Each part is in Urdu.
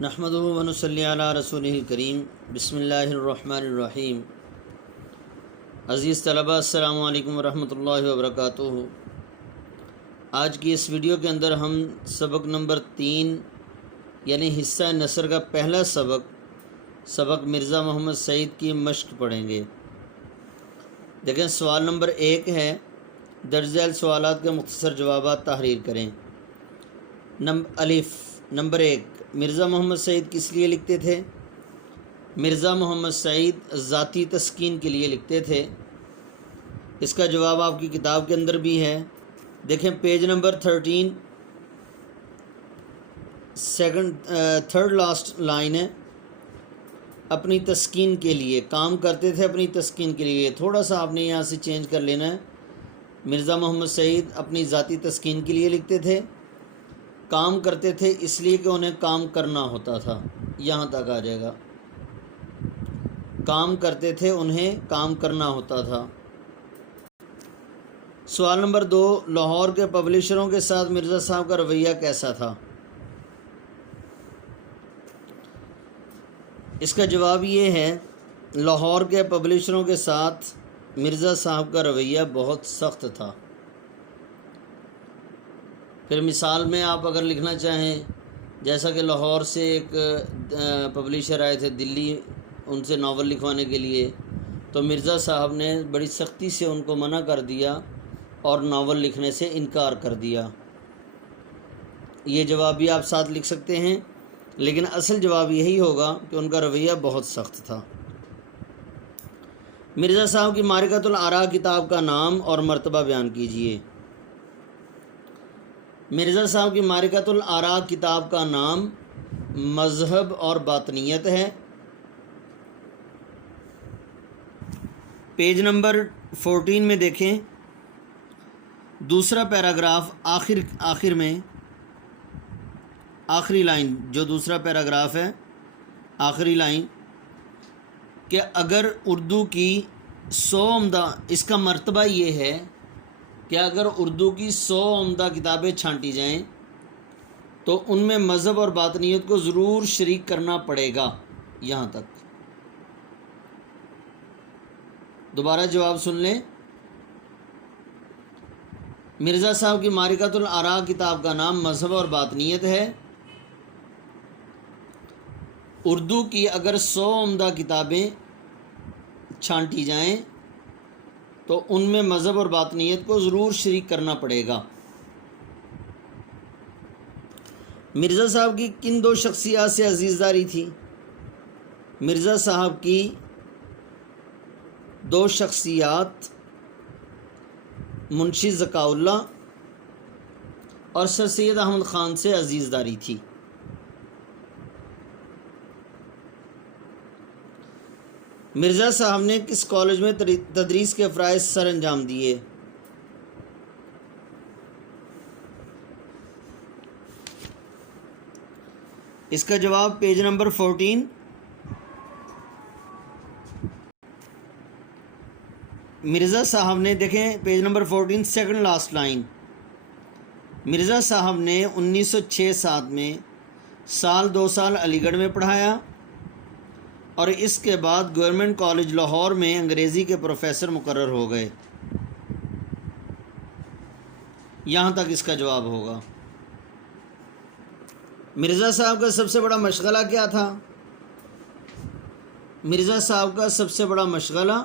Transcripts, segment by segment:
نحمدہ و نصلی علی رسولہ الکریم بسم اللہ الرحمن الرحیم۔ عزیز طلبہ السلام علیکم ورحمۃ اللہ وبرکاتہ۔ آج کی اس ویڈیو کے اندر ہم سبق نمبر 3 یعنی حصہ نثر کا پہلا سبق مرزا محمد سعید کی مشق پڑھیں گے۔ دیکھیں سوال نمبر 1 ہے، درج ذیل سوالات کے مختصر جوابات تحریر کریں۔ نمبر 1، مرزا محمد سعید کس لیے لکھتے تھے؟ مرزا محمد سعید ذاتی تسکین کے لیے لکھتے تھے۔ اس کا جواب آپ کی کتاب کے اندر بھی ہے، دیکھیں page number 13، third last line ہے۔ اپنی تسکین کے لیے کام کرتے تھے، اپنی تسکین کے لیے تھوڑا سا آپ نے یہاں سے چینج کر لینا ہے۔ مرزا محمد سعید اپنی ذاتی تسکین کے لیے لکھتے تھے، کام کرتے تھے اس لیے کہ انہیں کام کرنا ہوتا تھا، یہاں تک آ جائے گا۔ کام کرتے تھے، انہیں کام کرنا ہوتا تھا۔ سوال نمبر 2، لاہور کے پبلشروں کے ساتھ مرزا صاحب کا رویہ کیسا تھا؟ اس کا جواب یہ ہے، لاہور کے پبلشروں کے ساتھ مرزا صاحب کا رویہ بہت سخت تھا۔ پھر مثال میں آپ اگر لکھنا چاہیں، جیسا کہ لاہور سے ایک پبلشر آئے تھے دلی ان سے ناول لکھوانے کے لیے، تو مرزا صاحب نے بڑی سختی سے ان کو منع کر دیا اور ناول لکھنے سے انکار کر دیا۔ یہ جواب بھی آپ ساتھ لکھ سکتے ہیں، لیکن اصل جواب یہی ہوگا کہ ان کا رویہ بہت سخت تھا۔ مرزا صاحب کی معرکۃ الآراء کتاب کا نام اور مرتبہ بیان کیجیے۔ مرزا صاحب کی معرکۃ الآراء کتاب کا نام مذہب اور باطنیت ہے۔ پیج نمبر 14 میں دیکھیں، دوسرا پیراگراف آخر میں آخری لائن، جو دوسرا پیراگراف ہے آخری لائن، کہ اگر اردو کی 100 عمدہ، اس کا مرتبہ یہ ہے کہ اگر اردو کی 100 عمدہ کتابیں چھانٹی جائیں تو ان میں مذہب اور باطنیت کو ضرور شریک کرنا پڑے گا، یہاں تک۔ دوبارہ جواب سن لیں، مرزا صاحب کی معرکۃ الآراء کتاب کا نام مذہب اور باطنیت ہے۔ اردو کی اگر 100 عمدہ کتابیں چھانٹی جائیں تو ان میں مذہب اور باطنیت کو ضرور شریک کرنا پڑے گا۔ مرزا صاحب کی کن 2 شخصیات سے عزیزداری تھی؟ مرزا صاحب کی 2 شخصیات منشی ذکاء اللہ اور سر سید احمد خان سے عزیزداری تھی۔ مرزا صاحب نے کس کالج میں تدریس کے فرائض سر انجام دیے؟ اس کا جواب پیج نمبر 14، مرزا صاحب نے، دیکھیں page number 14 second last line, Mirza صاحب نے 1906-07 میں 2 سال علی گڑھ میں پڑھایا اور اس کے بعد گورنمنٹ کالج لاہور میں انگریزی کے پروفیسر مقرر ہو گئے، یہاں تک اس کا جواب ہوگا۔ مرزا صاحب کا سب سے بڑا مشغلہ کیا تھا؟ مرزا صاحب کا سب سے بڑا مشغلہ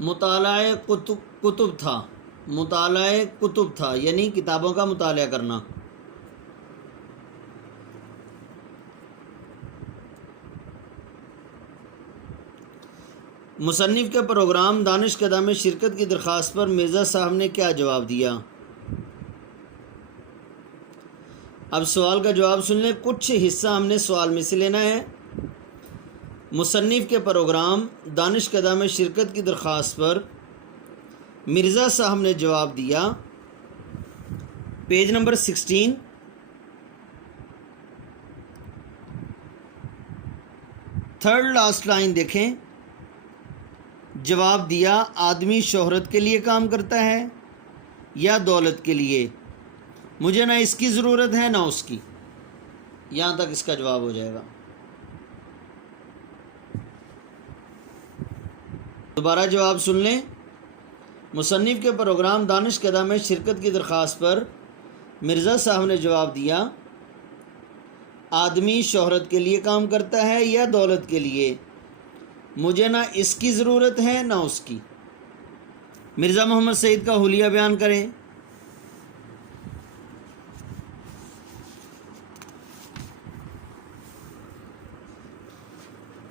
مطالعہ کتب تھا، مطالعہ کتب تھا، یعنی کتابوں کا مطالعہ کرنا۔ مصنف کے پروگرام دانشکدہ میں شرکت کی درخواست پر مرزا صاحب نے کیا جواب دیا؟ اب سوال کا جواب سن لیں، کچھ حصہ ہم نے سوال میں سے لینا ہے۔ مصنف کے پروگرام دانشکدہ میں شرکت کی درخواست پر مرزا صاحب نے جواب دیا، page number 16، third last line دیکھیں، جواب دیا، آدمی شہرت کے لیے کام کرتا ہے یا دولت کے لیے؟ مجھے نہ اس کی ضرورت ہے نہ اس کی۔ یہاں تک اس کا جواب ہو جائے گا۔ دوبارہ جواب سن لیں۔ مصنف کے پروگرام دانش کدہ میں شرکت کی درخواست پر مرزا صاحب نے جواب دیا، آدمی شہرت کے لیے کام کرتا ہے یا دولت کے لیے؟ مجھے نہ اس کی ضرورت ہے نہ اس کی۔ مرزا محمد سعید کا حلیہ بیان کریں۔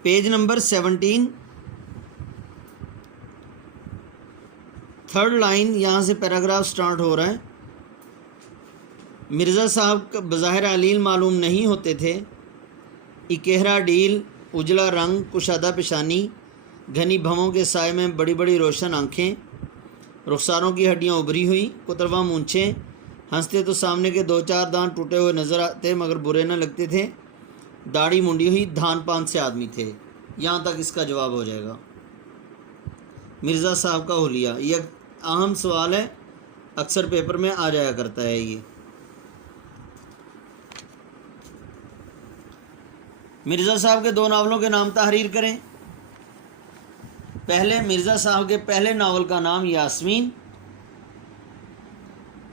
پیج نمبر 17، تھرڈ لائن، یہاں سے پیراگراف سٹارٹ ہو رہا ہے۔ مرزا صاحب بظاہر علیل معلوم نہیں ہوتے تھے، اکہرا ڈیل، اجلا رنگ، کشادہ پیشانی، گھنی بھووں کے سائے میں بڑی بڑی روشن آنکھیں، رخساروں کی ہڈیاں ابھری ہوئی، کتروا مونچھیں، ہنستے تو سامنے کے 2-4 دانت ٹوٹے ہوئے نظر آتے مگر برے نہ لگتے تھے، داڑھی منڈی ہوئی، دھان پان سے آدمی تھے۔ یہاں تک اس کا جواب ہو جائے گا۔ مرزا صاحب کا حلیہ، یہ اہم سوال ہے، اکثر پیپر میں آ جایا کرتا ہے یہ۔ مرزا صاحب کے 2 ناولوں کے نام تحریر کریں۔ پہلے مرزا صاحب کے پہلے ناول کا نام یاسمین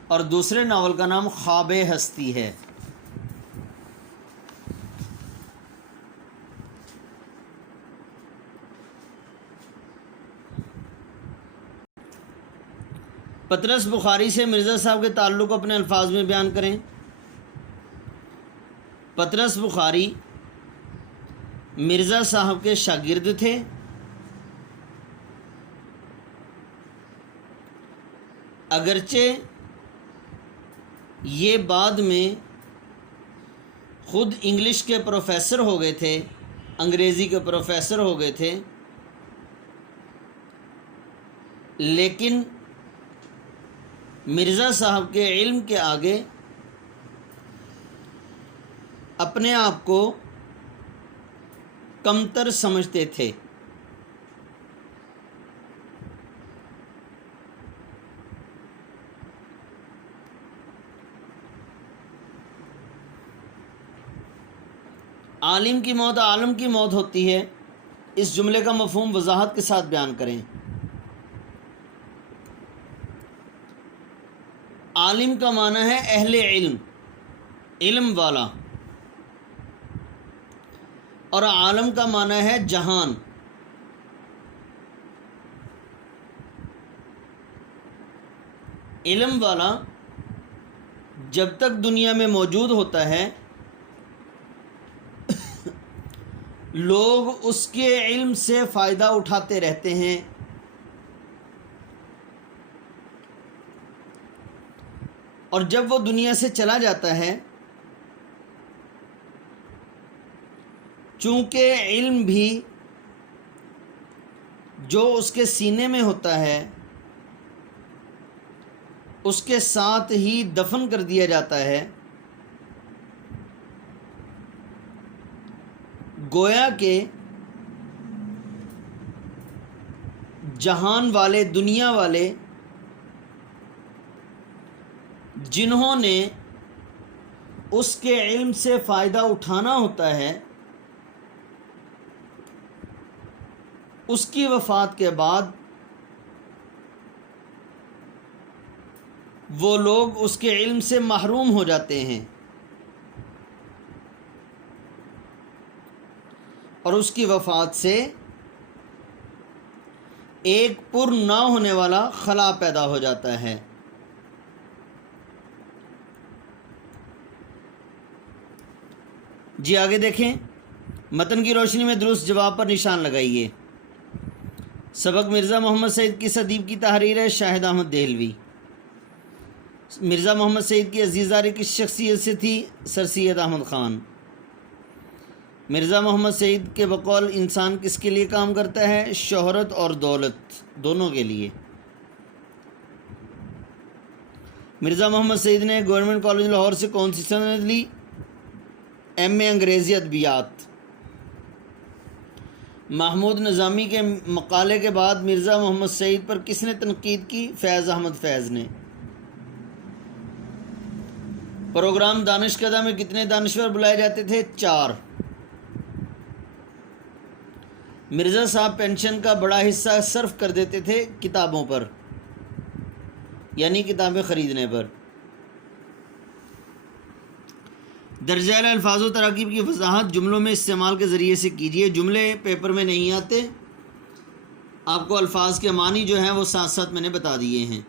اور دوسرے ناول کا نام خواب ہستی ہے۔ پطرس بخاری سے مرزا صاحب کے تعلق اپنے الفاظ میں بیان کریں۔ پطرس بخاری مرزا صاحب کے شاگرد تھے، اگرچہ یہ بعد میں خود انگلش کے پروفیسر ہو گئے تھے، انگریزی کے پروفیسر ہو گئے تھے، لیکن مرزا صاحب کے علم کے آگے اپنے آپ کو کمتر سمجھتے تھے۔ عالم کی موت عالم کی موت ہوتی ہے، اس جملے کا مفہوم وضاحت کے ساتھ بیان کریں۔ عالم کا معنی ہے اہل علم، علم والا، اور عالم کا معنی ہے جہان۔ علم والا جب تک دنیا میں موجود ہوتا ہے لوگ اس کے علم سے فائدہ اٹھاتے رہتے ہیں، اور جب وہ دنیا سے چلا جاتا ہے، چونکہ علم بھی جو اس کے سینے میں ہوتا ہے اس کے ساتھ ہی دفن کر دیا جاتا ہے، گویا کہ جہان والے، دنیا والے جنہوں نے اس کے علم سے فائدہ اٹھانا ہوتا ہے، اس کی وفات کے بعد وہ لوگ اس کے علم سے محروم ہو جاتے ہیں اور اس کی وفات سے ایک پر نہ ہونے والا خلا پیدا ہو جاتا ہے۔ جی آگے دیکھیں، متن کی روشنی میں درست جواب پر نشان لگائیے۔ سبق مرزا محمد سعید کس ادیب کی تحریر ہے؟ شاہد احمد دہلوی۔ مرزا محمد سعید کی عزیزداری کس شخصیت سے تھی؟ سر سید احمد خان۔ مرزا محمد سعید کے بقول انسان کس کے لیے کام کرتا ہے؟ شہرت اور دولت دونوں کے لیے۔ مرزا محمد سعید نے گورنمنٹ کالج لاہور سے کون سی سند لی؟ ایم اے انگریزی ادبیات۔ محمود نظامی کے مقالے کے بعد مرزا محمد سعید پر کس نے تنقید کی؟ فیض احمد فیض نے۔ پروگرام دانشکدہ میں کتنے دانشور بلائے جاتے تھے؟ 4۔ مرزا صاحب پینشن کا بڑا حصہ صرف کر دیتے تھے کتابوں پر، یعنی کتابیں خریدنے پر۔ درج ذیل الفاظ و تراکیب کی وضاحت جملوں میں استعمال کے ذریعے سے کیجیے۔ جملے پیپر میں نہیں آتے، آپ کو الفاظ کے معنی جو ہیں وہ ساتھ ساتھ میں نے بتا دیے ہیں۔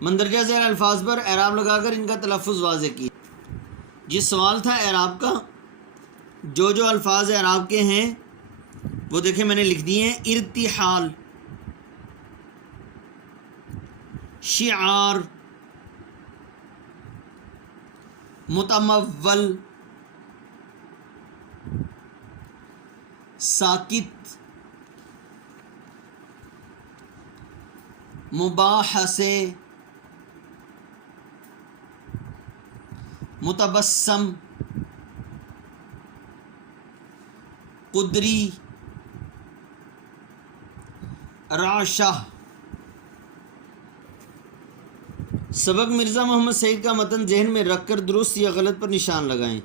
مندرجہ ذیل الفاظ پر اعراب لگا کر ان کا تلفظ واضح کیجیے۔ جس سوال تھا اعراب کا، جو الفاظ اعراب کے ہیں وہ دیکھیں میں نے لکھ دیے ہیں۔ ارتحال، شعار، متمول، ساکت، مباحثے، متبسم، قدری، راشہ۔ سبق مرزا محمد سعید کا متن ذہن میں رکھ کر درست یا غلط پر نشان لگائیں۔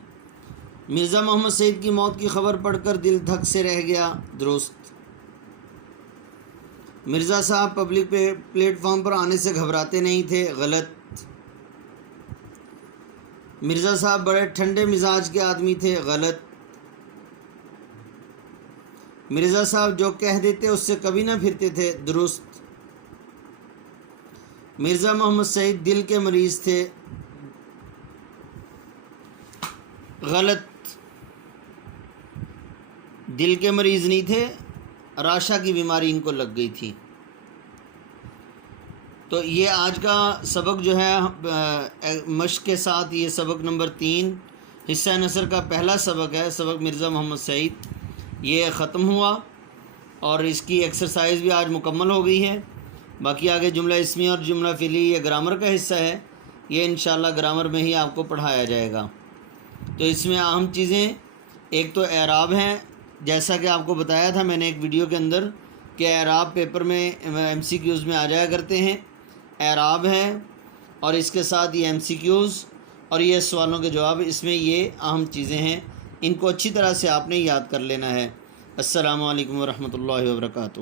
مرزا محمد سعید کی موت کی خبر پڑھ کر دل دھک سے رہ گیا، درست۔ مرزا صاحب پبلک پلیٹ فارم پر آنے سے گھبراتے نہیں تھے، غلط۔ مرزا صاحب بڑے ٹھنڈے مزاج کے آدمی تھے، غلط۔ مرزا صاحب جو کہہ دیتے اس سے کبھی نہ پھرتے تھے، درست۔ مرزا محمد سعید دل کے مریض تھے، غلط۔ دل کے مریض نہیں تھے، راشا کی بیماری ان کو لگ گئی تھی۔ تو یہ آج کا سبق جو ہے مشق کے ساتھ، یہ سبق نمبر 3 حصہ نثر کا پہلا سبق ہے، سبق مرزا محمد سعید، یہ ختم ہوا اور اس کی ایکسرسائز بھی آج مکمل ہو گئی ہے۔ باقی آگے جملہ اسمی اور جملہ فعلی یہ گرامر کا حصہ ہے، یہ انشاءاللہ گرامر میں ہی آپ کو پڑھایا جائے گا۔ تو اس میں اہم چیزیں ایک تو اعراب ہیں، جیسا کہ آپ کو بتایا تھا میں نے ایک ویڈیو کے اندر کہ اعراب پیپر میں MCQs میں آ جایا کرتے ہیں۔ اعراب ہے اور اس کے ساتھ یہ MCQs اور یہ سوالوں کے جواب، اس میں یہ اہم چیزیں ہیں، ان کو اچھی طرح سے آپ نے یاد کر لینا ہے۔ السلام علیکم ورحمۃ اللہ وبرکاتہ۔